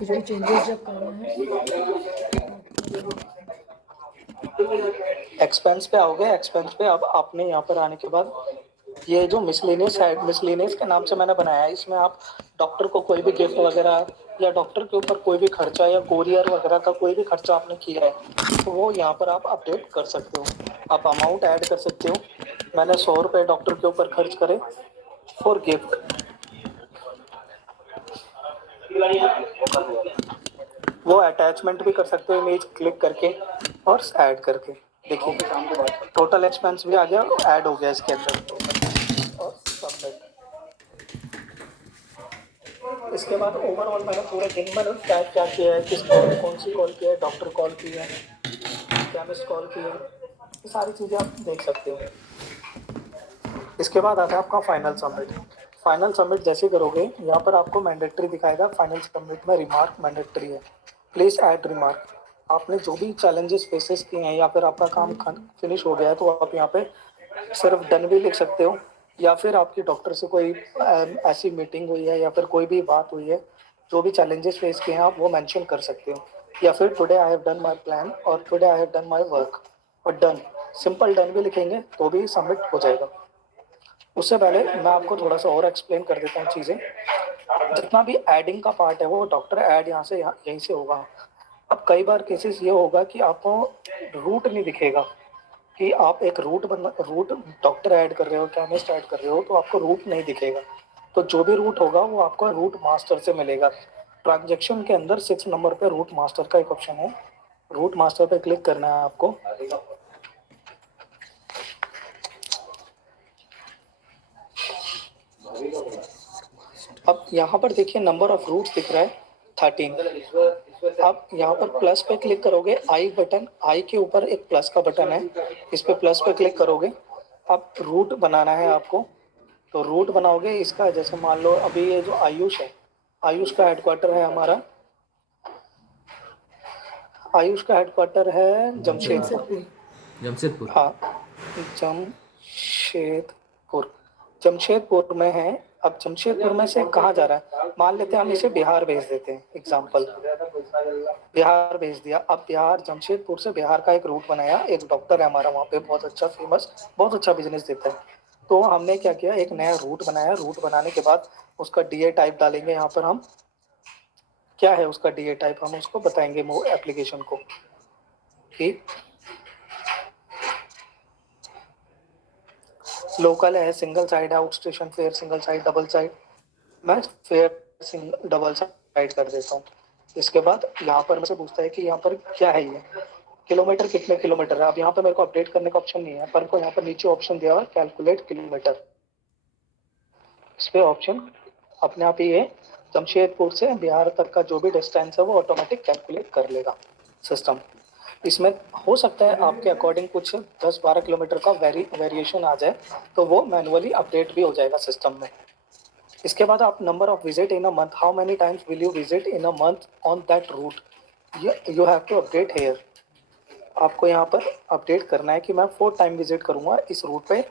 कुछ भी चेंजेस जब करना है तो आपको एक्सपेंस पे आओगे। एक्सपेंस पे अब आपने यहाँ पर आने के बाद ये जो मिसलेनियस है, मिसलेनियस के नाम से मैंने बनाया है, इसमें आप डॉक्टर को कोई भी गिफ्ट वगैरह या डॉक्टर के ऊपर कोई भी खर्चा या कोरियर वगैरह का कोई भी खर्चा आपने किया है तो वो यहाँ पर आप अपडेट कर सकते हो। आप अमाउंट ऐड कर सकते हो। मैंने 100 रुपये डॉक्टर के ऊपर खर्च करे फॉर गिफ्ट, वो अटैचमेंट भी कर सकते हो इमेज क्लिक करके और ऐड करके। देखिए टोटल एक्सपेंस भी आ गया, ऐड हो गया इसके अंदर और सबमिट। इसके बाद ओवरऑल मैंने पूरे दिन में क्या क्या किया है, किसको कौन सी कॉल किया है, डॉक्टर कॉल की है, केमिस्ट कॉल की है, ये सारी चीज़ें आप देख सकते हो। इसके बाद आता है आपका फाइनल सबमिट। फाइनल सबमिट जैसे करोगे यहाँ पर आपको मैंडेटरी दिखाएगा। फाइनल सबमिट में रिमार्क मैंडेटरी है, प्लीज ऐड रिमार्क। आपने जो भी चैलेंजेस फेसेस किए हैं या फिर आपका काम फिनिश हो गया है तो आप यहाँ पे सिर्फ डन भी लिख सकते हो, या फिर आपकी डॉक्टर से कोई ऐसी मीटिंग हुई है या फिर कोई भी बात हुई है, जो भी चैलेंजेस फेस किए हैं आप वो मेंशन कर सकते हो, या फिर today I have done my plan और today I have done my work और डन। सिंपल डन भी लिखेंगे तो भी सबमिट हो जाएगा। उससे पहले मैं आपको थोड़ा सा और एक्सप्लेन कर देता हूँ चीज़ें। जितना भी एडिंग का पार्ट है वो डॉक्टर ऐड यहाँ से यहीं से होगा। अब कई बार केसेस ये होगा कि आपको रूट नहीं दिखेगा, कि आप एक रूट डॉक्टर ऐड कर रहे हो, केमिस्ट ऐड कर रहे हो तो आपको रूट नहीं दिखेगा। तो जो भी रूट होगा वो आपको रूट मास्टर से मिलेगा। ट्रांजेक्शन के अंदर 6 नंबर पे रूट मास्टर का एक ऑप्शन है, रूट मास्टर पे क्लिक करना है आपको। अब यहाँ पर देखिए नंबर ऑफ रूट्स दिख रहा है 13। आप यहाँ पर प्लस पे क्लिक करोगे, आई बटन, आई के ऊपर एक प्लस का बटन है, इस पे प्लस पे क्लिक करोगे। अब रूट बनाना है आपको, तो रूट बनाओगे इसका। जैसे मान लो अभी ये जो आयुष है, आयुष का हेडक्वार्टर है हमारा, आयुष का हेडक्वार्टर है जमशेदपुर। जमशेदपुर। जमशेदपुर। हाँ, जमशेदपुर, जमशेदपुर में है। अब जमशेदपुर में से कहाँ जा रहा है, मान लेते हैं हम इसे बिहार भेज देते हैं, एग्जाम्पल बिहार भेज दिया। अब बिहार जमशेदपुर से बिहार का एक रूट बनाया। एक डॉक्टर है हमारा वहाँ पे, बहुत अच्छा फेमस, बहुत अच्छा बिजनेस देता है। तो हमने क्या किया, एक नया रूट बनाया। रूट बनाने के बाद उसका डीए टाइप डालेंगे यहाँ पर हम, क्या है उसका डीए टाइप हम उसको बताएंगे वो एप्लीकेशन को कि लोकल है, सिंगल साइड है, out station fair, single side, double side. मैं फेयर सिंगल डबल साइड कर देता हूँ। इसके बाद यहाँ पर मुझसे पूछता है कि यहाँ पर क्या है, ये किलोमीटर कितने किलोमीटर है। अब यहाँ पर मेरे को अपडेट करने का ऑप्शन नहीं है, पर को यहाँ पर नीचे ऑप्शन दिया हुआ है कैलकुलेट किलोमीटर। इस पे ऑप्शन अपने आप ही है, जमशेदपुर से बिहार तक का जो भी डिस्टेंस है वो ऑटोमेटिक कैलकुलेट कर लेगा सिस्टम। इसमें हो सकता है आपके अकॉर्डिंग कुछ 10-12 किलोमीटर का वेरिएशन आ जाए, तो वो मैनुअली अपडेट भी हो जाएगा सिस्टम में। इसके बाद आप number of visit in a month, how many times will you visit in a month on that route, you have to update here. आपको यहाँ पर अपडेट करना है कि मैं 4 टाइम विजिट करूँगा इस रूट पे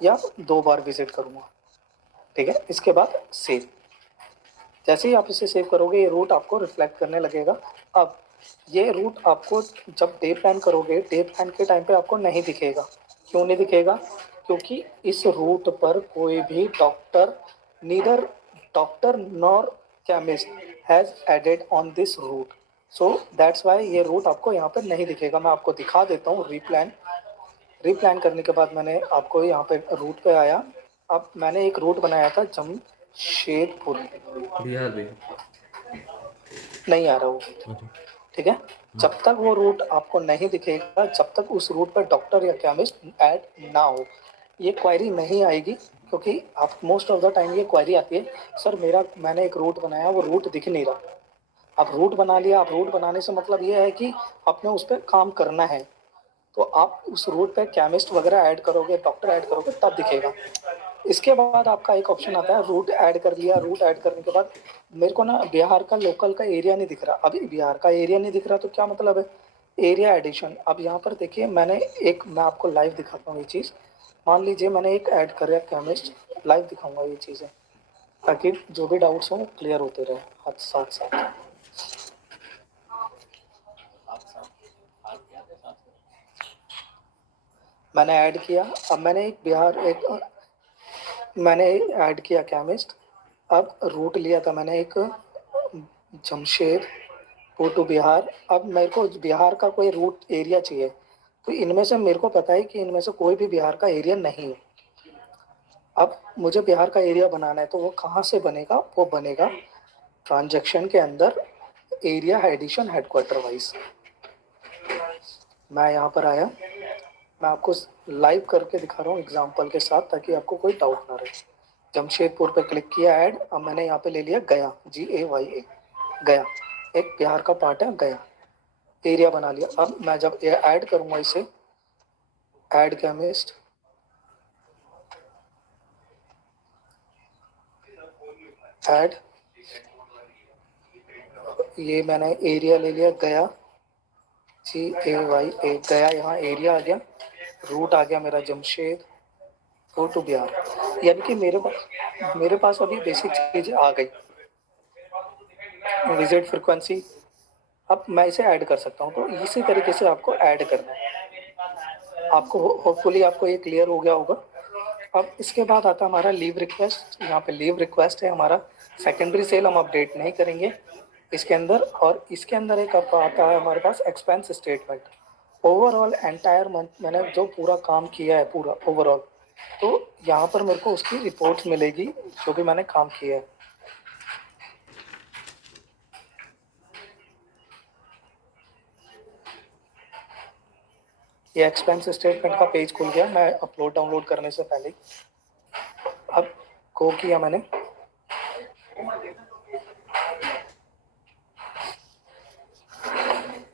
या 2 बार विजिट करूँगा। ठीक है, इसके बाद सेव। जैसे ही आप इसे सेव करोगे ये रूट आपको रिफ्लेक्ट करने लगेगा। अब ये रूट आपको जब डे प्लान करोगे, डे प्लान के टाइम पे आपको नहीं दिखेगा। क्यों नहीं दिखेगा, क्योंकि इस रूट पर कोई भी doctor, neither doctor nor chemist has added on this route, so that's why ये रूट आपको यहाँ पर नहीं दिखेगा। मैं आपको दिखा देता हूँ रीप्लान। रीप्लान करने के बाद मैंने आपको यहाँ पे रूट पे आया। अब मैंने एक रूट बनाया था जमशेदपुर, बिहार में। नहीं आ रहा वो। अच्छा। ठीक है, जब तक वो रूट आपको नहीं दिखेगा, जब तक उस रूट पर डॉक्टर या केमिस्ट ऐड ना हो, ये क्वेरी नहीं आएगी। क्योंकि आप मोस्ट ऑफ द टाइम ये क्वेरी आती है, सर मेरा मैंने एक रूट बनाया वो रूट दिख नहीं रहा। आप रूट बना लिया, आप रूट बनाने से मतलब ये है कि आपने उस पर काम करना है, तो आप उस रूट पे केमिस्ट वगैरह ऐड करोगे, डॉक्टर ऐड करोगे तब दिखेगा। इसके बाद आपका एक ऑप्शन आता है रूट ऐड कर लिया। रूट ऐड करने के बाद मेरे को ना बिहार का लोकल का एरिया नहीं दिख रहा। अभी बिहार का एरिया नहीं दिख रहा तो क्या मतलब है, एरिया एडिशन। अब यहाँ पर देखिए मैंने एक, मैं आपको लाइव दिखाता हूँ ये चीज़। मान लीजिए मैंने एक ऐड कर रहा केमिस्ट, लाइव दिखाऊंगा ये चीज़ें ताकि जो भी डाउट्स हों क्लियर होते रहे साथ साथ। मैंने ऐड किया। अब मैंने ऐड किया केमिस्ट। अब रूट लिया था मैंने एक जमशेदपुर टू बिहार। अब मेरे को बिहार का कोई रूट एरिया चाहिए, तो इनमें से मेरे को पता है कि इनमें से कोई भी बिहार का एरिया नहीं है। अब मुझे बिहार का एरिया बनाना है, तो वो कहाँ से बनेगा? वो बनेगा ट्रांजैक्शन के अंदर एरिया एडिशन हेडक्वार्टर वाइज। मैं यहाँ पर आया, मैं आपको लाइव करके दिखा रहा हूँ एग्जांपल के साथ, ताकि आपको कोई डाउट ना रहे। जमशेदपुर पे क्लिक किया ऐड। अब मैंने यहाँ पे ले लिया गया, GAYA, गया एक बिहार का पार्ट है, गया एरिया बना लिया। अब मैं जब ये ऐड करूँगा इसे, ऐड केमिस्ट, ऐड, ये मैंने एरिया ले लिया गया, GAYA, गया, यहाँ एरिया आ गया, रूट आ गया मेरा जमशेदपुर टू बिहार। यानी कि मेरे पास अभी बेसिक चीज़ें आ गई। विजिट फ्रिक्वेंसी, अब मैं इसे ऐड कर सकता हूँ। तो इसी तरीके से आपको ऐड करना है। आपको होपफुली आपको ये क्लियर हो गया होगा। अब इसके बाद आता है हमारा लीव रिक्वेस्ट। यहाँ पे लीव रिक्वेस्ट है हमारा। सेकेंडरी सेल हम अपडेट नहीं करेंगे इसके अंदर। और इसके अंदर एक आपका आता है हमारे पास expense statement. Overall entire month मैंने जो पूरा काम किया है, पूरा ओवरऑल, तो यहाँ पर मेरे को उसकी रिपोर्ट मिलेगी जो भी मैंने काम किया है। ये एक्सपेंस स्टेटमेंट का पेज खुल गया मैं अपलोड डाउनलोड करने से पहले। अब को किया मैंने,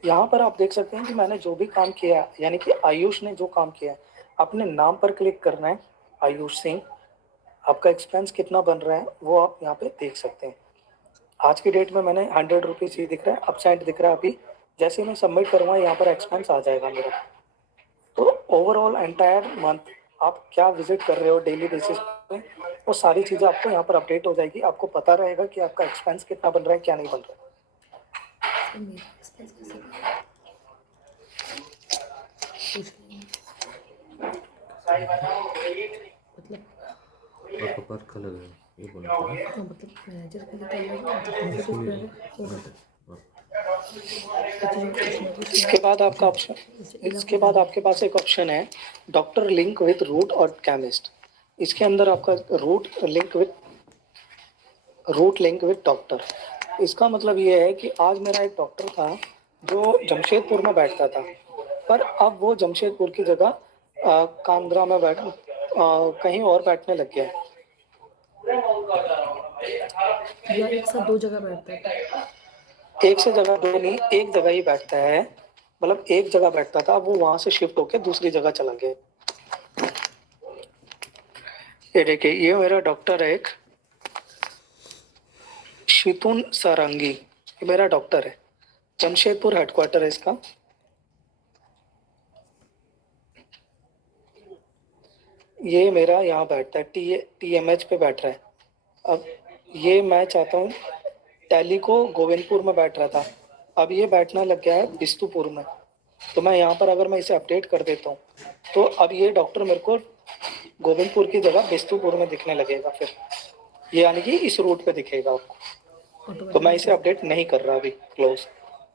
यहाँ पर आप देख सकते हैं कि मैंने जो भी काम किया है, यानी कि आयुष ने जो काम किया है, अपने नाम पर क्लिक करना है, आयुष सिंह। आपका एक्सपेंस कितना बन रहा है वो आप यहाँ पे देख सकते हैं। आज की डेट में मैंने 100 रुपीज़ ही दिख रहा है, अपसेंट दिख रहा है अभी। जैसे ही मैं सबमिट करूँगा यहाँ पर एक्सपेंस आ जाएगा मेरा। तो ओवरऑल एंटायर मंथ आप क्या विजिट कर रहे हो डेली बेसिस पे, वो सारी चीज़ें आपको यहाँ पर अपडेट हो जाएगी। आपको पता रहेगा कि आपका एक्सपेंस कितना बन रहा है, क्या नहीं बन रहा है। मेरा एक्सपेंस कैसे बना? पूछ लेंगे। मतलब आपका पर्क अलग है, ये बोलना था ना? हाँ, मतलब मैनेजर के लिए तो अलग है, मतलब 100 रुपीज़ पर होगा। ये चीज़ और पूछना है कि इसके बाद आपका ऑप्शन, इसके बाद आपके पास एक ऑप्शन है डॉक्टर लिंक विद रूट और केमिस्ट। इसके अंदर आपका रूट लिंक विद डॉक्टर। इसका मतलब ये है कि आज मेरा एक डॉक्टर था जो जमशेदपुर में बैठता था, पर अब वो जमशेदपुर की जगह कांद्रा में कहीं और बैठने लग गया है। या एक साथ 2 जगह बैठता है तो एक से जगह दो नहीं, एक जगह ही बैठता है। मतलब एक जगह बैठता था, वो वहां से शिफ्ट होके दूसरी जगह चला गया। ये देखिए, ये मेरा डॉक्टर है एक, शितुन सारंगी, ये मेरा डॉक्टर है। जमशेदपुर हेडक्वार्टर है इसका। ये मेरा यहाँ बैठता है, TMH पे बैठ रहा है। अब ये मैं चाहता हूँ, टैली को गोविंदपुर में बैठ रहा था, अब ये बैठना लग गया है बिस्तुपुर में। तो मैं यहाँ पर अगर मैं इसे अपडेट कर देता हूँ, तो अब ये डॉक्टर मेरे को गोविंदपुर की जगह बिस्तुपुर में दिखने लगेगा। फिर ये यानी कि इस रूट पे दिखेगा आपको। तो मैं इसे अपडेट नहीं कर रहा अभी, क्लोज।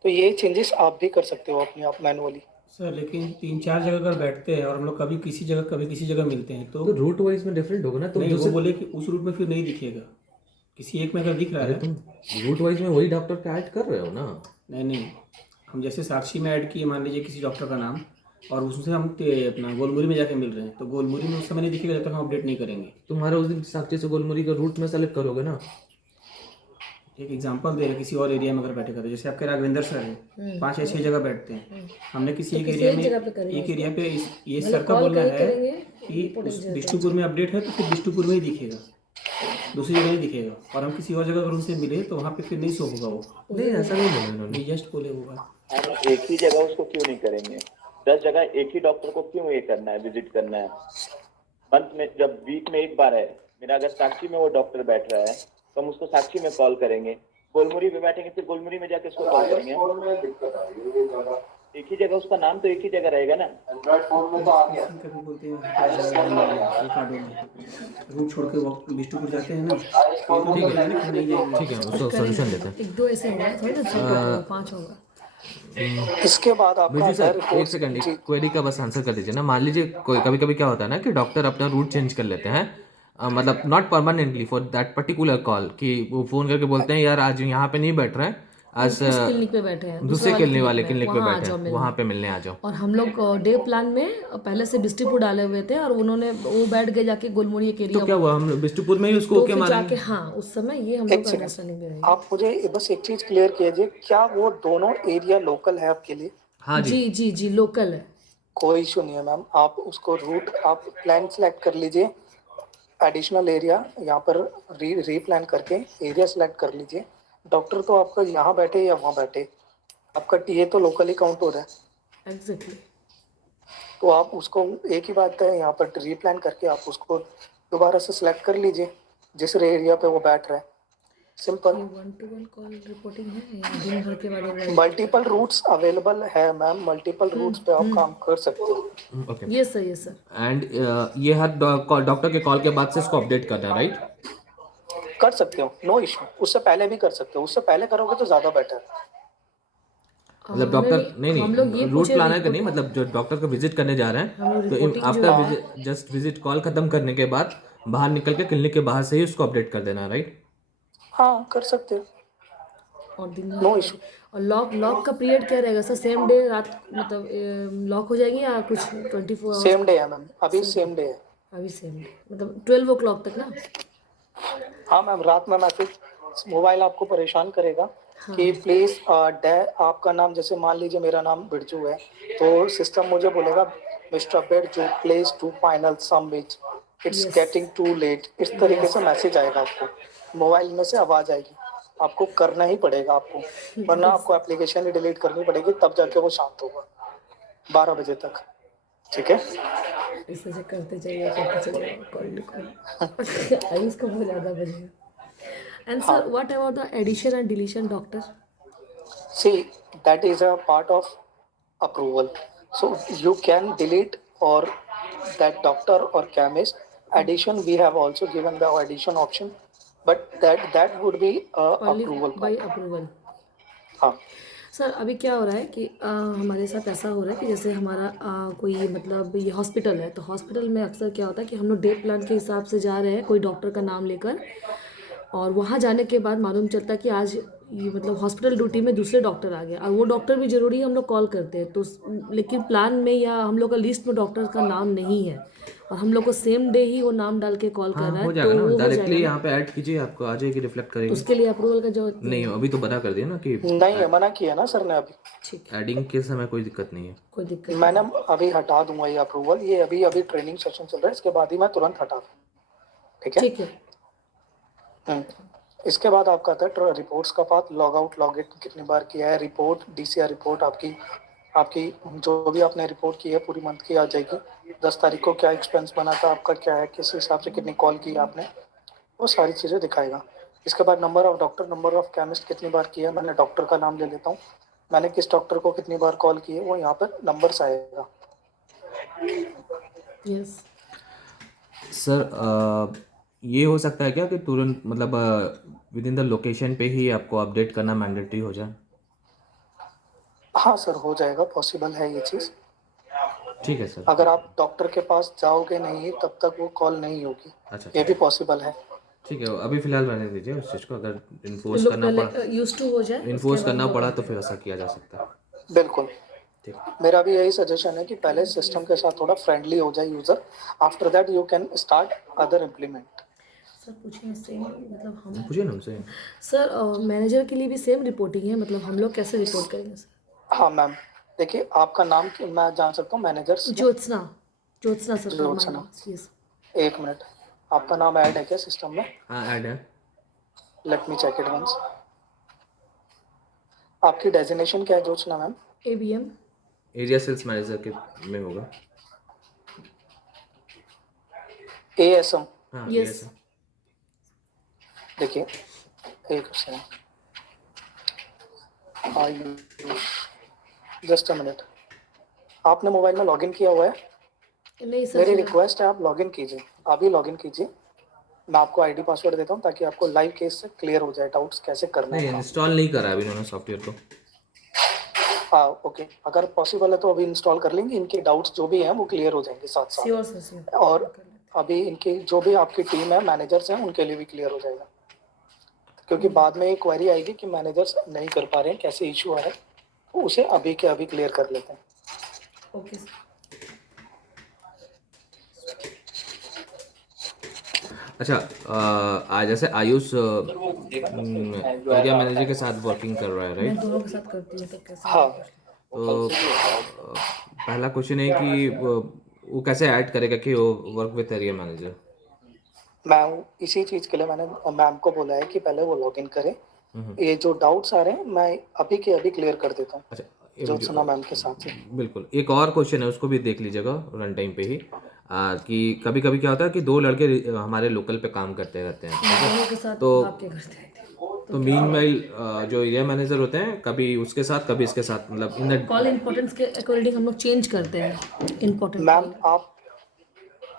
तो ये चेंजेस आप भी कर सकते हो अपने आप मैनुअली। सर लेकिन 3-4 जगह अगर बैठते हैं और हम लोग कभी किसी जगह मिलते हैं तो रूट वाइज में डिफरेंट होगा ना। तो नहीं, वो बोले कि उस रूट में फिर नहीं दिखेगा, किसी एक में अगर दिख रहा अरे है। तुम रूट वाइज में वही डॉक्टर का ऐड कर रहे हो ना? नहीं, हम जैसे साक्षी में ऐड किए, मान लीजिए किसी डॉक्टर का नाम, और उससे हम अपना गोलमुरी में जाके मिल रहे हैं, तो गोलमुरी में उस समय नहीं दिखेगा जब तक हम अपडेट नहीं करेंगे। तुम्हारा उस दिन साक्षी से गोलमुरी का रूट में सेलेक्ट करोगे ना। एक एग्जांपल दे रहे, किसी और एरिया में अगर बैठे करते, जैसे आपके राघवेंद्र सर है, 5 या 6 जगह बैठते हैं, हमने किसी एक एरिया पे ये सर का बोलना है कि बिष्टुपुर में अपडेट है, तो फिर बिष्टुपुर में ही दिखेगा, दूसरी जगह नहीं दिखेगा। और हम किसी और जगह अगर उनसे मिले तो वहाँ पे फिर नहीं शो होगा वो। नहीं, ऐसा नहीं बोला इन्होंने। जस्ट बोले होगा हम एक ही जगह उसको क्यों नहीं करेंगे? 10 जगह एक ही डॉक्टर को क्यों ये करना है, विजिट करना है? मंथ में, जब वीक में एक बार है, मेरा अगर साक्षी में वो डॉक्टर बैठ रहा है तो हम उसको साक्षी में कॉल करेंगे। गोलमुरी पे बैठेंगे, फिर गोलमुरी में जाके उसको कॉल करेंगे। एक ही जगह उसका नाम तो एक ही जगह रहेगा ना। एंड्रॉइड फोन में तो आ गया। कभी बोलते हैं कार्डो में रूट छोड़ के बिष्टुपुर जाते हैं ना, ये तो नहीं बोलते ना कि नहीं जाएंगे। ठीक है, उसको सोल्यूशन देते हैं। एक दो ऐसे होगा, थोड़ा ना छह होगा, 5 होगा। इसके बाद आपका बिरजू सर, रिपोर्ट एक सेकंड, एक क्वेरी का बस आंसर कर दीजिए ना। मान लीजिए कोई कभी कभी क्या होता है ना कि डॉक्टर अपना रूट चेंज कर लेते हैं, मतलब not permanently for that particular call, कि वो फोन करके बोलते हैं यार आज यहाँ पे नहीं बैठ रहे हैं, आज इस क्लिनिक पे बैठे हैं, दूसरे क्लिनिक वाले क्लिनिक पे वहाँ आ बैठे जाओ हैं, मिलने। वहाँ पे मिलने आ जाओ। और हम लोग डे प्लान में पहले से बिस्टिपुर डाले हुए थे और उन्होंने वो बैठ गए जाके गुलमुड़ी के तो एरिया क्या हुआ, हम बिष्टुपुर में ही उसको तो ओके फिर मारेंगे? जाके हाँ उस समय ये हम लोग अंडरस्टैंडिंग में रहेंगे। आप मुझे बस एक चीज क्लियर कीजिए, क्या वो दोनों एरिया लोकल है आपके लिए? हाँ जी, जी जी जी लोकल है। कोई इशू नहीं है मैम, आप उसको रूट आप प्लान सेलेक्ट कर लीजिए, एडिशनल एरिया यहाँ पर रीप्लान करके एरिया सेलेक्ट कर लीजिए। डॉक्टर तो आपका यहाँ बैठे या वहाँ बैठे, आपका टीए तो लोकली काउंट हो रहा है। एग्जैक्टली। तो आप उसको एक ही बात है, यहाँ पर रीप्लान करके आप उसको दोबारा से सिलेक्ट कर लीजिए जिस एरिया पे वो बैठ रहा है। सिंपल। ये 1-to-1 कॉल रिपोर्टिंग है या दिन भर के बाद एक मल्टीपल रूट्स अवेलेबल है मैम, मल्टीपल रूट्स पे आप काम कर सकते हो। ओके। ये सर ये सर एंड ये हर डॉक्टर के कॉल के बाद से इसको अपडेट करना है, राइट? कर सकते हो, नो इशू। उससे पहले भी कर सकते हो, उससे पहले करोगे तो ज्यादा बेटर। मतलब डॉक्टर हम लोग ये नहीं, रूट प्लानर का नहीं, मतलब जो डॉक्टर को विजिट करने जा रहे हैं तो आफ्टर जस्ट विजिट कॉल खत्म करने के बाद बाहर निकल के क्लिनिक के बाहर से ही उसको अपडेट कर देना, राइट? हाँ कर सकते हो, और दिन नो भर इशू। और लॉक का पीरियड क्या रहेगा सर? सेम डे रात मतलब लॉक हो जाएगी या कुछ 24 आवर्स? सेम डे है मैम, अभी सेम डे है। अभी सेम डे मतलब 12 o'clock तक ना? हाँ मैम, रात में मैसेज मोबाइल आपको परेशान करेगा कि प्लीज आपका नाम, जैसे मान लीजिए मेरा नाम बिरजू है, तो सिस्टम मुझे बोलेगा mister Birju please to final submit, it's getting too late. इस तरीके से मैसेज आएगा आपको, मोबाइल में से आवाज आएगी, आपको करना ही पड़ेगा आपको, वरना आपको एप्लीकेशन ही डिलीट करनी पड़ेगी, तब जाके वो शांत होगा 12 बजे तक। ठीक है, इस वजह करते चलिए कॉल टू कॉल आयुष का बहुत ज़्यादा बजेगा। And sir what about the addition and deletion doctor? see that is a part of approval, so you can delete or that doctor or chemist addition. We have also given the addition option, but that would be approval by part. Approval. हाँ sir अभी क्या हो रहा है कि हमारे साथ ऐसा हो रहा है कि जैसे हमारा कोई मतलब ये हॉस्पिटल है, तो हॉस्पिटल में अक्सर क्या होता है कि हम लोग डे प्लान के हिसाब से जा रहे हैं कोई डॉक्टर का नाम लेकर, और वहाँ जाने के बाद मालूम चलता है कि आज ये मतलब हॉस्पिटल ड्यूटी में दूसरे डॉक्टर आ गए, और वो डॉक्टर भी ज़रूरी है, हम लोग कॉल करते हैं तो लेकिन प्लान में या हम लोग का लिस्ट में डॉक्टर का नाम नहीं है, और हम लोग को सेम डे ही वो नाम डाल के कॉल कर रहा हो है, जाएगा तो ना, वो हो डायरेक्टली जाएगा। यहाँ पे ऐड कीजिए, आपको आ जाएगी, रिफ्लेक्ट करेगी। उसके लिए अप्रूवल का जरूरत नहीं, अभी तो बता कर दिया ना कि नहीं है, मना किया ना सर ने अभी। ठीक है, एडिंग के समय कोई दिक्कत नहीं है। कोई दिक्कत मैंने अभी हटा दूंगा ये अप्रूवल, ये अभी अभी ट्रेनिंग सेशन चल रहा है, इसके बाद ही मैं तुरंत हटा दूँ। ठीक है, ठीक है। इसके बाद आपका आता है रिपोर्ट्स का part, log out log in कितनी बार किया है, रिपोर्ट डीसीआर रिपोर्ट आपकी जो भी आपने रिपोर्ट की है पूरी मंथ की आ जाएगी। 10 तारीख को क्या एक्सपेंस बना था आपका, क्या है, किस हिसाब से कितनी कॉल की आपने, वो सारी चीज़ें दिखाएगा। इसके बाद number of doctor, number of chemist कितनी बार किया है, मैंने डॉक्टर का नाम ले लेता हूँ, मैंने किस डॉक्टर को कितनी बार कॉल की है, वो यहाँ पर नंबर्स आएगा। यस सर ये हो सकता है क्या कि तुरंत मतलब विद इन द लोकेशन पे ही आपको अपडेट करना मैंडेटरी हो जाए? हाँ सर, हो जाएगा, पॉसिबल है ये चीज़। ठीक है सर। अगर आप डॉक्टर के पास जाओगे नहीं तब तक वो कॉल नहीं होगी, अच्छा, ये भी पॉसिबल है। ठीक है, अभी फिलहाल रहने दीजिए उस चीज़ को, अगर इन्फोर्स लोग करना पड़ा, यूज टू हो जाए, इन्फोर्स करना पड़ा तो फिर ऐसा किया जा सकता है। बिल्कुल, ठीक। मेरा भी यही सजेशन है कि पहले सिस्टम के साथ थोड़ा फ्रेंडली हो जाए user, after that you can start other implement. Sir पूछिए सेम मतलब हम पूछिए ना हमसे। सर मैनेजर के लिए भी सेम रिपोर्टिंग है, मतलब हम लोग कैसे रिपोर्ट करेंगे सर? हाँ मैम, देखिए आपका नाम मैं जान सकता हूँ manager? Jyotsna sir. Jyotsna. Yes. एक मिनट, आपका नाम ऐड है क्या सिस्टम में? हाँ ऐड है। Let me check it once. आपकी डेजिग्नेशन क्या है Jyotsna ma'am? ABM area sales manager के में होगा। ASM। हाँ यस। देखिए एक second, Ayush just a minute, आपने मोबाइल में लॉगिन किया हुआ है? नहीं सर, मेरी फिर रिक्वेस्ट है आप लॉगिन कीजिए, अभी लॉगिन कीजिए। मैं आपको आईडी पासवर्ड देता हूँ ताकि आपको लाइव केस से क्लियर हो जाए डाउट्स कैसे करना नहीं है। इंस्टॉल नहीं करा अभी इन्होंने सॉफ्टवेयर को। हाँ ओके, अगर पॉसिबल है तो अभी इंस्टॉल कर लेंगे, इनके डाउट्स जो भी हैं वो क्लियर हो जाएंगे साथ साथ। श्योर सर, श्योर और कर लेते अभी इनकी जो भी आपकी टीम है, मैनेजर्स हैं, उनके लिए भी क्लियर हो जाएगा, क्योंकि बाद में एक क्वेरी आएगी कि मैनेजर्स नहीं कर पा रहे हैं, कैसे इशू आ रहा है, तो उसे अभी के अभी क्लियर कर लेते हैं। हैं। Okay sir. अच्छा आज जैसे आयुष एरिया मैनेजर के साथ वर्किंग कर रहा है मैं राइट? दोनों के साथ करती हूँ, तो कैसे हाँ तो पहला क्वेश्चन है कि वो कैसे ऐड करेगा कि वो वर्क विथ एरिया मैनेजर? मैं इसी चीज़ के लिए मैंने मैम को बोला है कि पहले वो लॉगिन करें। ये जो डाउट्स आ रहे हैं मैं अभी के अभी क्लियर कर देता हूँ अच्छा ये ज्योत्सना मैम के साथ से। बिल्कुल। एक और क्वेश्चन है उसको भी देख लीजिएगा रन टाइम पे ही कि कभी कभी क्या होता है कि दो लड़के हमारे लोकल पे काम करते रहते हैं, ठीक दोनों है? के साथ तो आपके करते हैं। तो मीनवाइल जो एरिया मैनेजर होते हैं कभी उसके साथ कभी इसके साथ, मतलब इन द कॉल इंपॉर्टेंस के अकॉर्डिंग हम लोग चेंज करते हैं इंपॉर्टेंट मैम कॉल। आप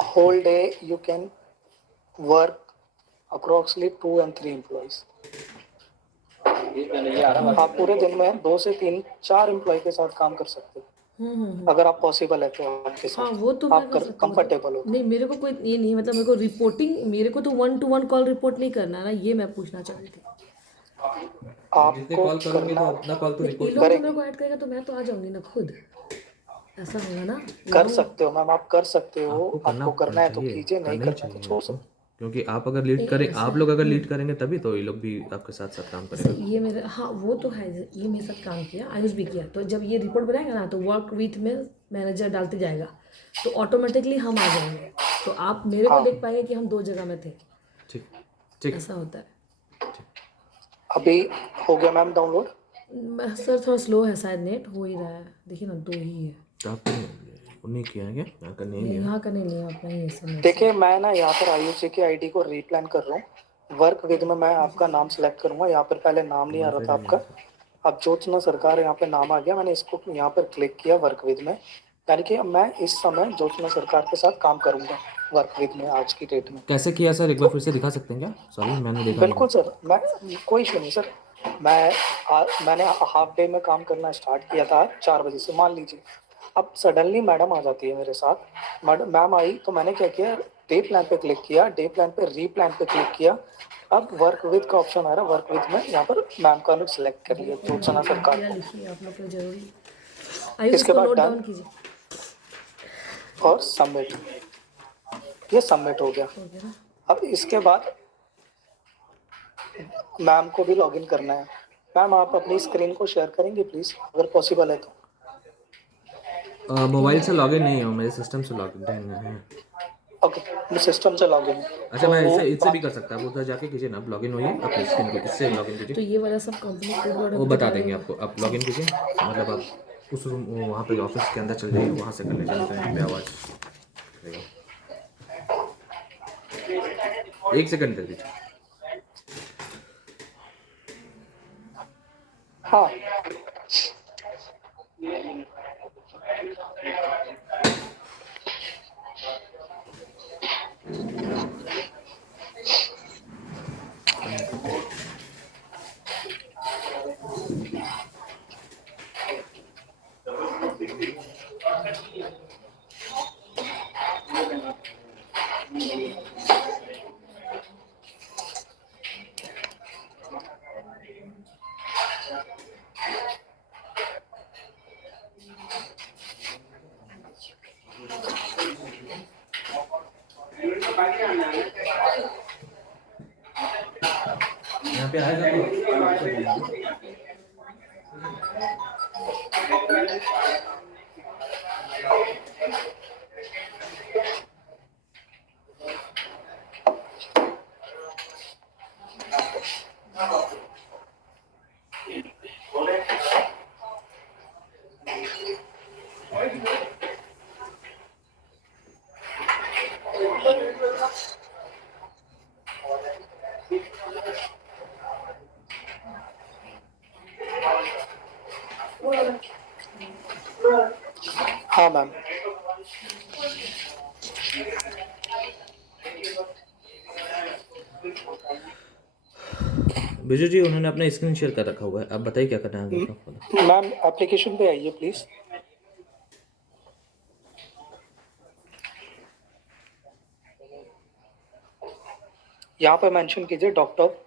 whole day you can work approximately 2 and 3 employees. आप पूरे दिन में 2 से 3 4 एम्प्लॉय के साथ काम कर सकते हो, अगर आप पॉसिबल है तो आपके हाँ साथ वो तो मैं आप कर सकती हूँ, कंफर्टेबल हो। नहीं मेरे को कोई ये नहीं, मतलब मेरे को रिपोर्टिंग, मेरे को तो 1-to-1 कॉल रिपोर्ट नहीं करना है ना, ये मैं पूछना चाह रही थी। जितने आपको कॉल करोगे तो करना अपना कॉल तो नहीं, ये रिपोर्ट लोग तो करेंगे, मेरे को ऐड करेगा तो मैं तो आ जाऊंगी ना खुद, ऐसा होगा ना। ये कर लोग सकते हो मैम, आप कर सकते हो, आपको करना आपको करना है तो चाहिए, कीजिए, नहीं करना ही करना है तो चाहिए छोड़ आपको, सकते। क्योंकि आप अगर लीड करें, ऐसा आप लोग अगर लीड करेंगे तभी तो ये लोग भी आपके साथ साथ काम ऐसा करेंगे। ये मेरे, हाँ वो तो है, ये मेरे साथ काम किया, आयुष भी किया, तो जब ये रिपोर्ट बनाएगा ना तो वर्क विथ में मैनेजर डालते जाएगा, तो ऑटोमेटिकली हम आ जाएंगे, तो आप मेरे को हाँ देख पाएंगे कि हम 2 जगह में थे, ठीक ठीक ऐसा होता है। अभी हो गया मैम डाउनलोड। सर थोड़ा स्लो है शायद, नेट हो ही रहा है, देखिए ना 2 ही है। तो आपने नहीं किया है क्या? यहाँ का नहीं नहीं लिया? यहाँ का नहीं लिया, अपना ही है सर नेट से। देखिए मैं ना यहाँ पर आयुषी की आईडी को रीप्लान कर रहा हूँ। वर्क विद में मैं आपका नाम सेलेक्ट करूंगा, यहाँ पर पहले नाम नहीं आ रहा था आपका, अब ज्योत्सना सरकार यहाँ पे नाम आ गया, मैंने इसको यहाँ पर क्लिक किया वर्क विद में, यानी कि अब मैं इस समय ज्योत्सना सरकार के साथ काम करूंगा वर्क विद में आज की डेट में। कैसे किया सर, एक बार फिर से दिखा सकते हैं क्या? सॉरी मैंने देखा नहीं बिल्कुल सर, मैं कोई इशू नहीं सर। मैंने हाफ डे में काम करना स्टार्ट किया था 4 बजे से मान लीजिए। अब सडनली मैडम आ जाती है मेरे साथ, मैम आई तो मैंने क्या किया, डे प्लान पे क्लिक किया, डे प्लान पे रीप्लान पे क्लिक किया, अब वर्क विद का ऑप्शन आ रहा है, वर्क विद में यहाँ पर मैम का लोग सेलेक्ट कर लिया ज्योत्सना सरकार क्या को। लिखिए आप लोग के जरूरी, आयुष इसके इसको बाद नोट डन डाउन कीजिए। और सबमिट, ये सबमिट हो गया। हो गया ना। अब इसके बाद मैम को भी लॉगिन करना है। मैम आप अपनी स्क्रीन को शेयर करेंगे प्लीज, अगर पॉसिबल है तो। मोबाइल से लॉगिन नहीं हो, मेरे सिस्टम से लॉगिन है। ओके, मैं सिस्टम से लॉगिन हूँ अच्छा तो मैं इससे भी कर सकता है, आप उधर जाके कीजिए ना, आप लॉगिन होइए, आप स्क्रीन को इससे लॉगिन तो कीजिए, ये वाला सब कंपनी कोड वर्ड वो अभी बता बता देंगे देंगे। आपको। आप लॉगिन कीजिए, मतलब आप उस रूम वहाँ पे ऑफिस के अंदर चल जाइए, वहाँ से कर लीजिए, नहीं तो यहाँ पे आवाज़ करेगा। 1 सेकंड दे दीजिए। हाँ यहाँ पे आएगा तो हाँ मैम। बिजू जी उन्होंने अपना स्क्रीन शेयर कर रखा हुआ है, आप बताइए क्या करना है आगे आपको। मैम एप्लीकेशन पे आइए प्लीज। यहाँ पे मेंशन कीजिए डॉक्टर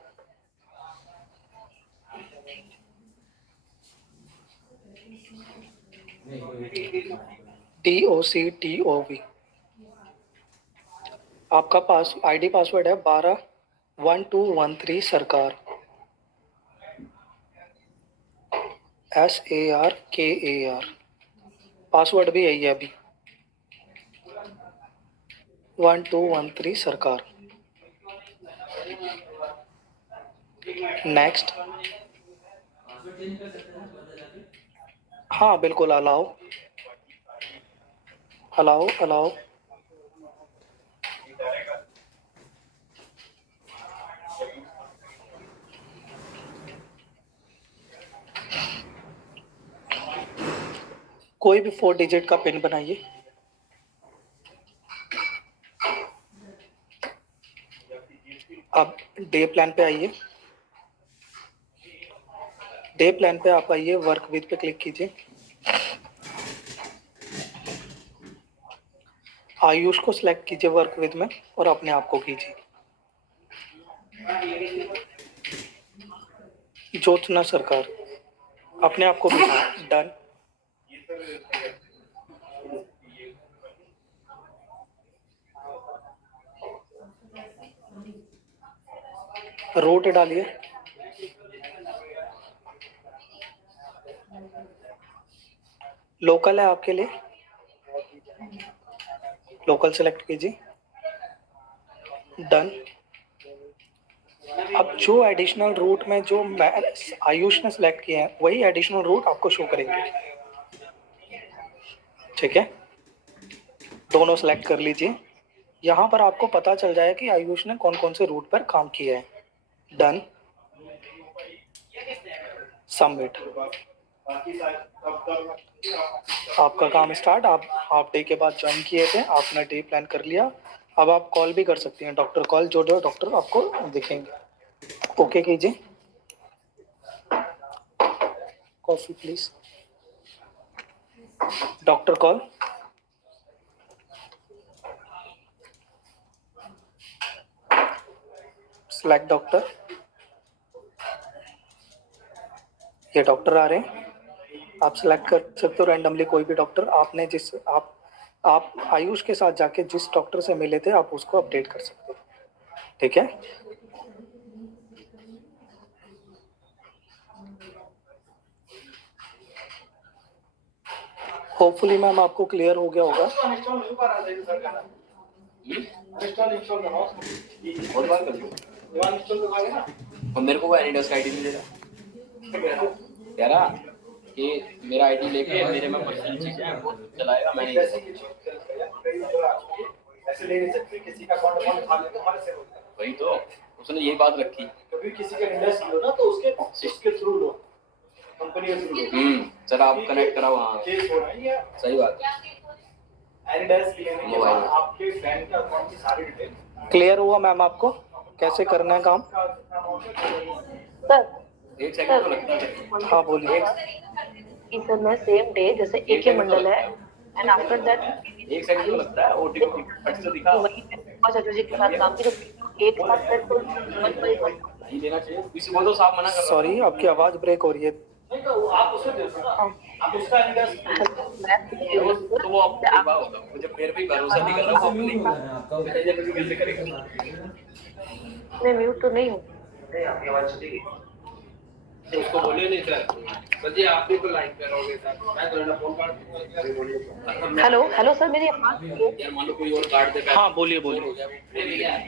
DOCTOV। आपका आईडी पासवर्ड है 121213 सरकार SARKAR। पासवर्ड भी यही है अभी 1213 सरकार। नेक्स्ट। हाँ बिल्कुल अलाउ अलाउ अलाउ। कोई भी 4 डिजिट का पिन बनाइए। अब डे प्लान पे आइए। डे प्लान पे आप आइए, वर्क विद पे क्लिक कीजिए। आयुष को सिलेक्ट कीजिए वर्क विद में और अपने आप को कीजिए ज्योत्सना सरकार, अपने आप को भी डन। रूट डालिए। लोकल है आपके लिए, लोकल सेलेक्ट कीजिए डन। अब जो एडिशनल रूट में जो आयुष ने सेलेक्ट किया है वही एडिशनल रूट आपको शो करेंगे। ठीक है, दोनों सेलेक्ट कर लीजिए। यहाँ पर आपको पता चल जाए कि आयुष ने कौन कौन से रूट पर काम किया है। Done, submit. आपका काम स्टार्ट। आप हाफ डे के बाद ज्वाइन किए थे, आपने डे प्लान कर लिया। अब आप कॉल भी कर सकती हैं, डॉक्टर कॉल, जो जो डॉक्टर आपको दिखेंगे। ओके कीजिए। Coffee please. Doctor call. Select doctor. ये डॉक्टर आ रहे हैं, आप सिलेक्ट कर सकते हो रैंडमली कोई भी डॉक्टर। आपने जिस आप आयुष के साथ जाके जिस डॉक्टर से मिले थे आप उसको अपडेट कर सकते हो। ठीक है, होपफुली मैम आपको क्लियर हो गया होगा। और मेरे को वो एडिडास का आईडी नहीं दे रहा, कह रहा कि मेरा आईडी लेके मेरे में पर्सनल चीजें हैं वो चलाएगा, मैं नहीं वही तो उसने यही बात रखी। कभी किसी का इंडेक्स लो ना तो उसके थ्रू लो, कंपनी के थ्रू लो। सर आप कनेक्ट कराओ। हाँ सही बात है। मोबाइल आपके बैंक के अकाउंट की सारी डिटेल क्लियर हुआ मैम आपको कैसे करना है काम? सर एक सेकंड तो लगता है। हाँ बोलिए। कि सर मैं सेम डे जैसे एक ही मंडल है एंड आफ्टर दैट एक सेकंड तो लगता है। ओटीपी फट से दिखा वही चाचा जी के साथ काम की तो एक साथ सर तो नहीं देना चाहिए किसी को, तो साफ मना कर रहा। सॉरी आपकी आवाज ब्रेक हो रही है। आप उसे दे दो ना, आप उसका इंडेक्स तो वो आपको बात होगा। मुझे मेरे पे भरोसा नहीं कर रहा, वो अपनी मैनेजर पे भी कैसे करेगा। मैं म्यूट तो नहीं हूँ। आपकी आवाज चली गई तो उसको बोलिए नहीं सर जी आप भी तो लाइक करोगे सर, मैं तो ना phone card. Hello hello sir मेरी आवाज यार मान लो कोई और कार्ड दे। हाँ बोलिए बोलिए।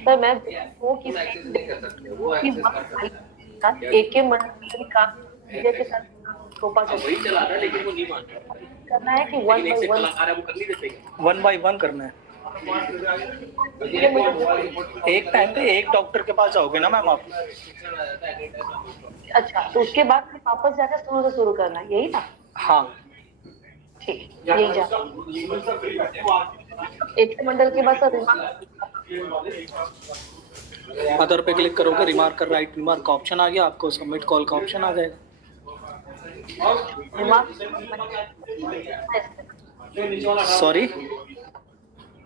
सर मैं वो वो एक्सेस नहीं कर सकते, वो कि एक्सेस कर सकते हैं। एक के मंडल का के साथ सोपा वही चला रहा है लेकिन वो नहीं मान रहा। करना है कि वन लेकिन एक बाय से वन कलाकार है वो कर नहीं देते। 1 by 1 करना है। एक टाइम पे एक डॉक्टर के पास जाओगे ना मैम आप? अच्छा तो उसके बाद फिर वापस जाकर शुरू से शुरू करना है, यही था? हाँ ठीक है, यही जा एक मंडल के बाद सर अदर पे क्लिक करोगे, रिमार्क का राइट रिमार्क का ऑप्शन आ गया, आपको सबमिट कॉल का ऑप्शन आ जाएगा। सॉरी,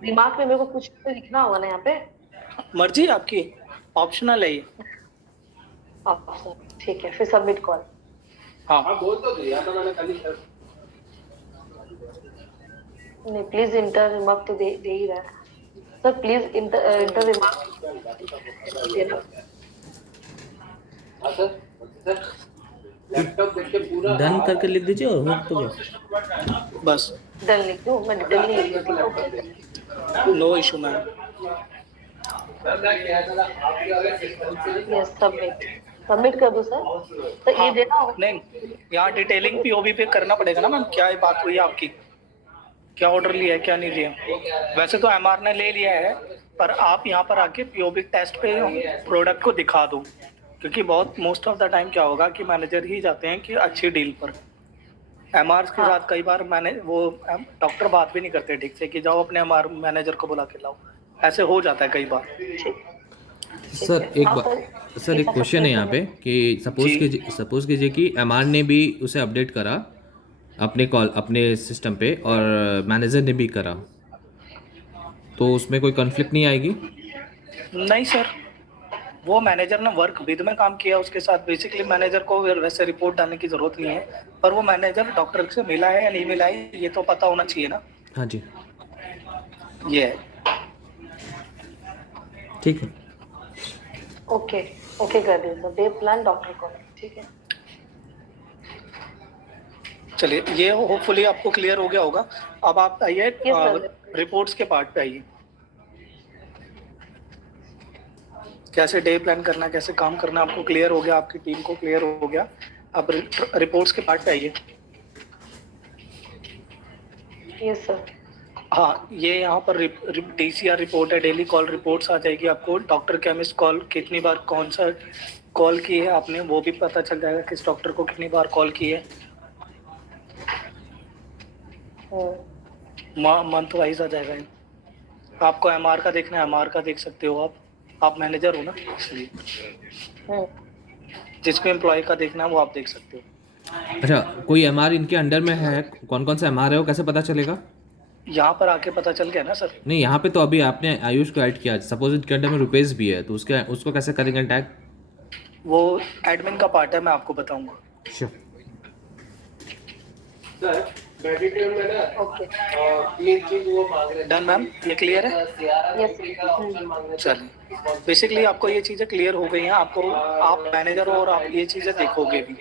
दिमाग में मेरे को कुछ तो लिखना होगा ना यहाँ पे। मर्जी आपकी, ऑप्शनल है ये। ठीक है, फिर सबमिट कॉल। हाँ बोल तो दिया था मैंने कल ही सर। नहीं, प्लीज इंटर रिमार्क तो दे ही रहा है सर, प्लीज इंटर रिमार्क देना। हाँ सर, सर लैपटॉप देख के पूरा डन करके लिख दीजिए और हो तो गया। बस, डन लिख दूँ, मैं डिटेल नहीं लिख देती। No issue ma'am. सर मैं क्या था आपके अगर सिस्टम से यस, सबमिट कर दो सर। तो ये देना होगा। नहीं, यहाँ डिटेलिंग पीओबी पे करना पड़ेगा ना मैम, क्या ये बात हुई है आपकी, क्या ऑर्डर लिया है क्या नहीं लिया। वैसे तो एमआर ने ले लिया है, पर आप यहाँ पर आके पीओबी टेस्ट पे प्रोडक्ट को दिखा दो, क्योंकि बहुत मोस्ट ऑफ द टाइम क्या होगा कि मैनेजर ही जाते हैं कि अच्छी डील पर। एमआर के साथ कई बार मैंने वो डॉक्टर बात भी नहीं करते ठीक से कि जाओ अपने एमआर मैनेजर को बुला के लाओ, ऐसे हो जाता है कई बार। सर एक क्वेश्चन है यहाँ पे कि सपोज कीजिए कि एमआर ने भी उसे अपडेट करा अपने सिस्टम पे और मैनेजर ने भी करा, तो उसमें कोई कॉन्फ्लिक्ट नहीं आएगी? नहीं सर, वो मैनेजर ने वर्क विद में काम किया उसके साथ, बेसिकली मैनेजर को वैसे रिपोर्ट डालने की जरूरत नहीं है, पर वो मैनेजर डॉक्टर से मिला है या नहीं मिला है ये तो पता होना चाहिए ना। हाँ जी, ये है। ठीक है। ओके कर दिया सर, डे प्लान डॉक्टर को। ठीक है, चलिए, ये होपफुली आपको क्लियर हो गया होगा। अब आप आइए रिपोर्ट्स के पार्ट पे आइए, कैसे डे प्लान करना है, कैसे काम करना है, आपको क्लियर हो गया, आपकी टीम को क्लियर हो गया। अब रिपोर्ट्स के पार्ट पे आइए। Yes sir. हाँ, ये यहाँ पर DCR रिपोर्ट है, डेली कॉल रिपोर्ट्स आ जाएगी आपको। डॉक्टर केमिस्ट कॉल कितनी बार कौन सा कॉल की है आपने, वो भी पता चल जाएगा किस डॉक्टर को कितनी बार कॉल की है। मंथ वाइज आ जाएगा ये। आपको एमआर का देखना है, एमआर का देख सकते हो आप मैनेजर हो ना, इसलिए जिसको एम्प्लॉय का देखना है वो आप देख सकते हो। अच्छा, कोई एमआर इनके अंडर में है, कौन कौन सा एमआर है वो कैसे पता चलेगा? यहाँ पर आके पता चल गया ना सर। नहीं, यहाँ पे तो अभी आपने आयुष को ऐड किया, सपोज इनके अंडर में रुपेश भी है, तो उसको कैसे करेंगे टैग? वो एडमिन का पार्ट है, मैं आपको बताऊंगा। श्योर। सर मेडिटेशन में ना तीन चीज वो मांग रहे हैं। डन मैम, ये क्लियर है? चलिए, बेसिकली आपको ये चीज़ें क्लियर हो गई हैं, आपको आप मैनेजर हो और आप ये चीज़ें देखोगे भी।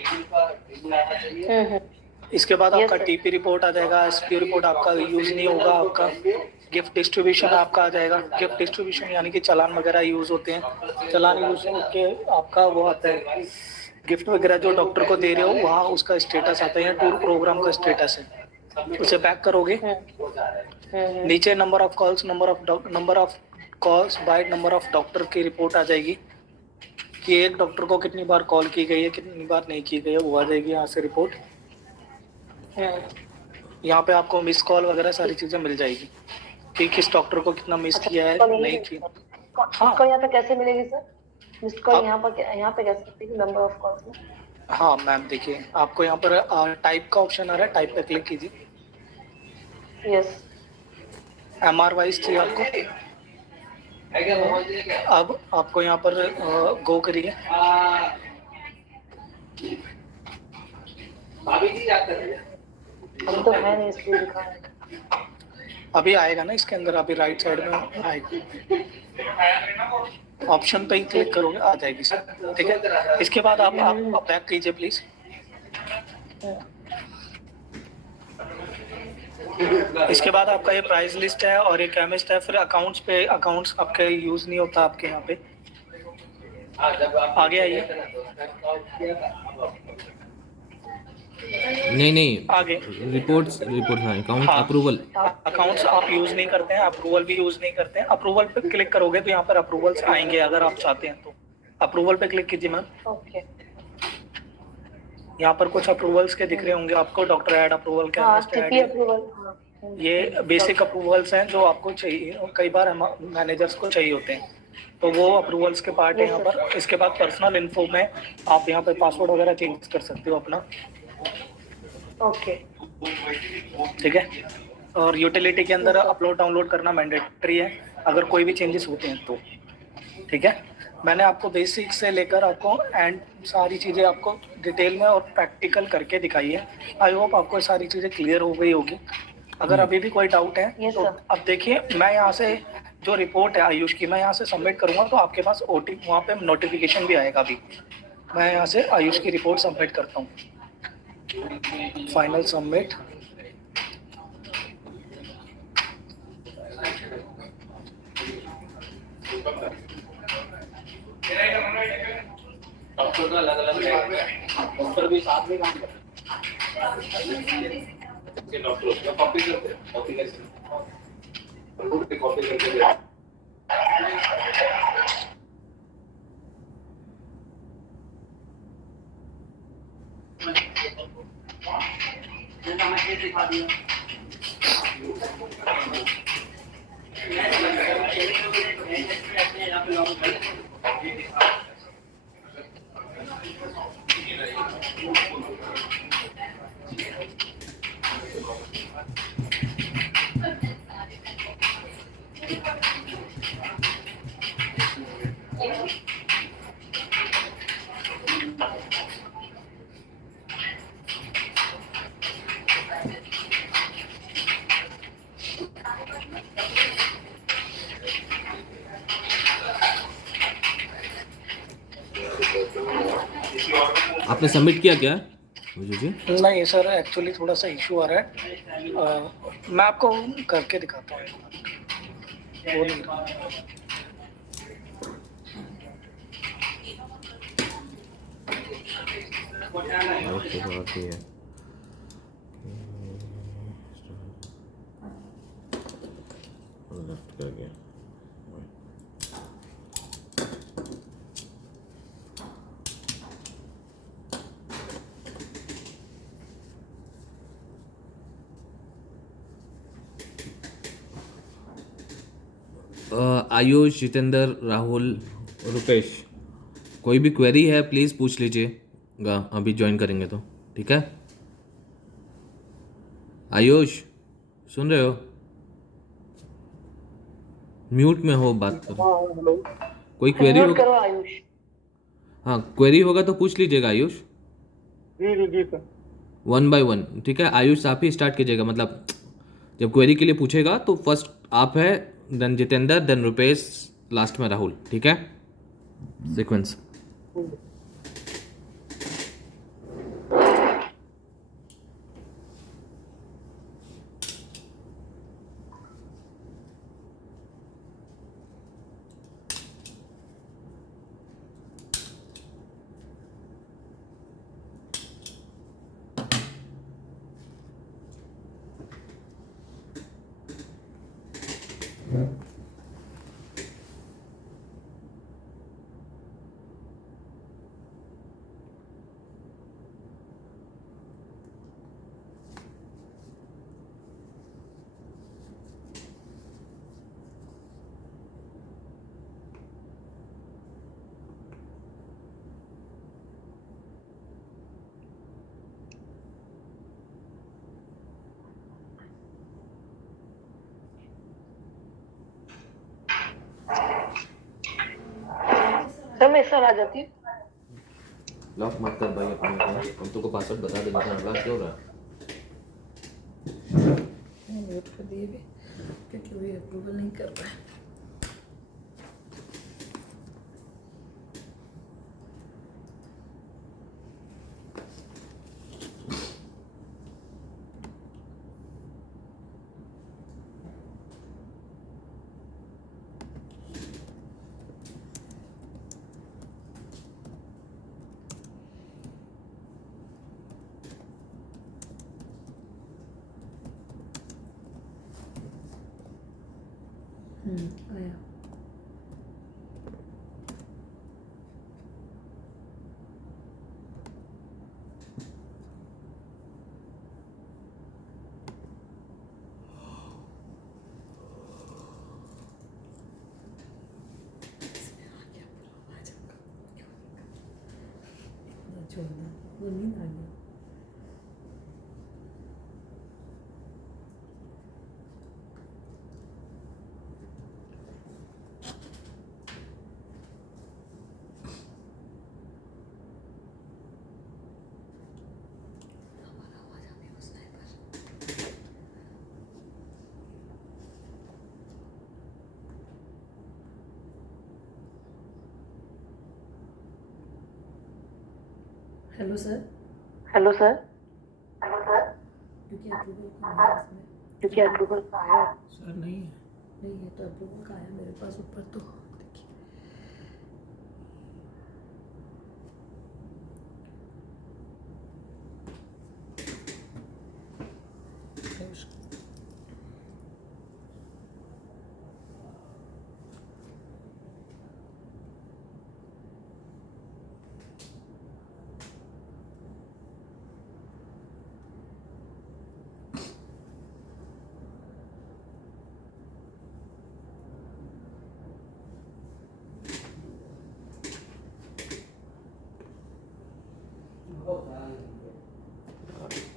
इसके बाद आपका टीपी रिपोर्ट आ जाएगा, एसपी रिपोर्ट आपका यूज़ नहीं होगा, आपका गिफ्ट डिस्ट्रीब्यूशन आपका आ जाएगा। गिफ्ट डिस्ट्रीब्यूशन यानी कि चालान वगैरह यूज़ होते हैं, चालान यूज़ होके आपका वो आता है गिफ्ट वगैरह जो डॉक्टर को दे रहे हो वहाँ उसका स्टेटस आता है, या टूर प्रोग्राम का स्टेटस है, उसे बैक करोगे। नीचे number of calls by number of doctor की रिपोर्ट आ जाएगी कि एक डॉक्टर को कितनी बार कॉल की गई है, कितनी बार नहीं की गई है, वो आ जाएगी यहाँ से रिपोर्ट। यहाँ पे आपको मिस कॉल वगैरह सारी चीजें मिल जाएगी कि किस डॉक्टर को कितना मिस किया है, नहीं किया। हाँ, यहाँ पे कैसे मिलेगी सर मिस्ड कॉल? यहाँ पे कैसे मिलेगी नंबर ऑफ कॉल्स में? हाँ मैम, देखिए आपको यहाँ पर टाइप का ऑप्शन आ रहा है, टाइप पे क्लिक कीजिए। यस, एमआर वाइज चाहिए आपको। अब आपको यहाँ पर गो करिए। हम तो है नहीं इसलिए लिखा है। अभी आएगा ना इसके अंदर, अभी राइट साइड में आएगा, ऑप्शन पे ही क्लिक करोगे आ जाएगी सर। ठीक है, इसके बाद आप बैक कीजिए प्लीज। इसके बाद आपका ये प्राइस लिस्ट है और ये केमिस्ट है, फिर अकाउंट्स पे, अकाउंट्स आपके यूज नहीं होता आपके यहाँ पे। आगे आइए, नहीं आगे रिपोर्ट हाँ, अकाउंट अप्रूवल। अकाउंट्स आप यूज नहीं करते हैं, अप्रूवल भी यूज नहीं करते हैं। अप्रूवल पे क्लिक करोगे तो यहाँ पर अप्रूवल्स आएंगे, अगर आप चाहते हैं तो अप्रूवल पे क्लिक कीजिए मैम। ओके, यहाँ पर कुछ अप्रूवल्स के दिख रहे होंगे आपको, डॉक्टर एड अप्रूवल, हाँ केमिस्ट सीपी एड, अप्रूवल, हाँ ये बेसिक अप्रूवल्स हैं जो आपको चाहिए, कई बार हम मैनेजर्स को चाहिए होते हैं, तो वो अप्रूवल्स के पार्ट है यहाँ पर। इसके बाद पर्सनल इन्फो में आप यहाँ पर पासवर्ड वगैरह चेंज कर सकते हो अपना, ओके। ठीक है। और यूटिलिटी के अंदर अपलोड डाउनलोड करना मैंडेटरी है अगर कोई भी चेंजेस होते हैं तो, ठीक है। मैंने आपको बेसिक से लेकर आपको एंड सारी चीज़ें आपको डिटेल में और प्रैक्टिकल करके दिखाई है। आई होप आपको ये सारी चीज़ें क्लियर हो गई होगी। अगर अभी भी कोई डाउट है तो अब देखिए, मैं यहाँ से जो रिपोर्ट है आयुष की, मैं यहाँ से सबमिट करूँगा तो आपके पास OT वहाँ पे नोटिफिकेशन भी आएगा। अभी मैं यहाँ से आयुष की रिपोर्ट सबमिट करता हूँ, फाइनल सबमिट। डॉक्टर का अलग अलग डॉक्टर भी साथ में काम करते हैं, डॉक्टर उसका कॉपी करते हैं, कॉपी करके कॉपी करके दिखा दिया। आपने सबमिट किया क्या मुझे जी? नहीं सर, एक्चुअली थोड़ा सा इशू आ रहा है, मैं आपको करके दिखाता हूँ। वो नहीं रहा। ओके, बात ये है। लेफ्ट कर गया। आयुष, जितेंद्र, राहुल, रुपेश, कोई भी क्वेरी है प्लीज़ पूछ लीजिएगा अभी ज्वाइन करेंगे तो, ठीक है। आयुष सुन रहे हो? म्यूट में हो, बात करो। कोई क्वेरी म्यूट करो होगा? आयुष। हाँ, क्वेरी होगा तो पूछ लीजिएगा आयुष, जी सर। 1 by 1, ठीक है। आयुष आप ही स्टार्ट कीजिएगा, मतलब जब क्वेरी के लिए पूछेगा तो फर्स्ट आप है, then Jitendra, then Rupesh, last में राहुल, ठीक है, सीक्वेंस। सर मैं इस साल आ जाती हूँ। लॉक मत कर भाई अपने को, हम तुमको पासवर्ड बता देंगे, तो लॉक क्यों हो रहा है? म्यूट कर दिए भी क्योंकि वो अप्रूवल नहीं कर पाए। आया। छोड़ दिया, वो नींद आ गया। Hello sir. Hello sir. क्योंकि अप्रूवल का आया इसमें, क्योंकि अप्रूवल का आया सर नहीं है। नहीं है तो अप्रूवल का आया मेरे पास ऊपर, तो देखिए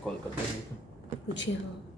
कॉल करते हैं। पूछिए। हाँ